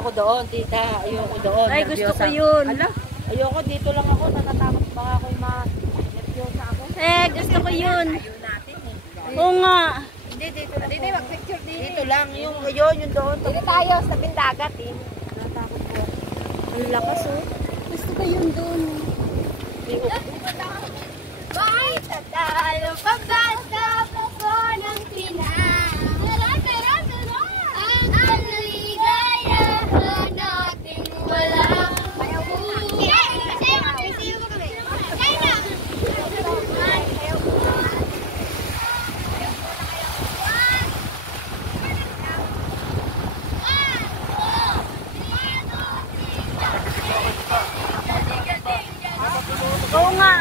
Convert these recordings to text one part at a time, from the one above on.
Ayoko doon, tita. Ayoko doon. Ay, gusto ko yun. Ala, ayoko, dito lang ako. Natatakot baka ako'y ma-nervyosa ako. Gusto ko yun. Ayaw natin eh. Oo nga. Hindi, dito lang. Hindi, mag-picture din. Dito lang, yung doon. Dito tayo, sa pindagat eh. Natatakot ko. Ang lakas oh. Gusto ko yun dun. Bye! Tatalo pabasa po ng Pinas. Tara, tara, tara! Ang kaligayahan nating wala. Oo nga.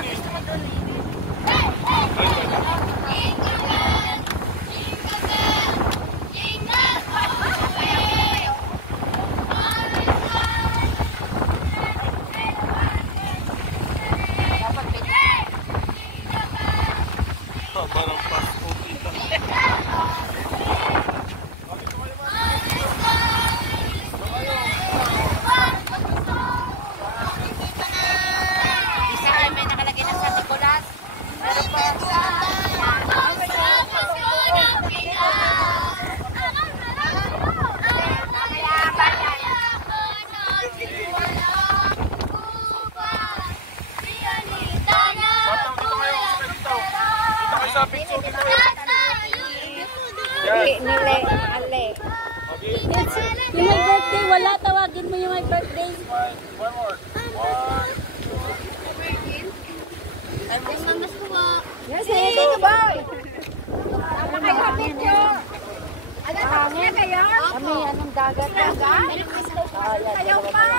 Yung may birthday, wala. Tawagin mo yung may birthday. One more. Yes, dito boy. Tama kayo sa picture. Ano kayo? Kami, anong dagat? Ayaw pa!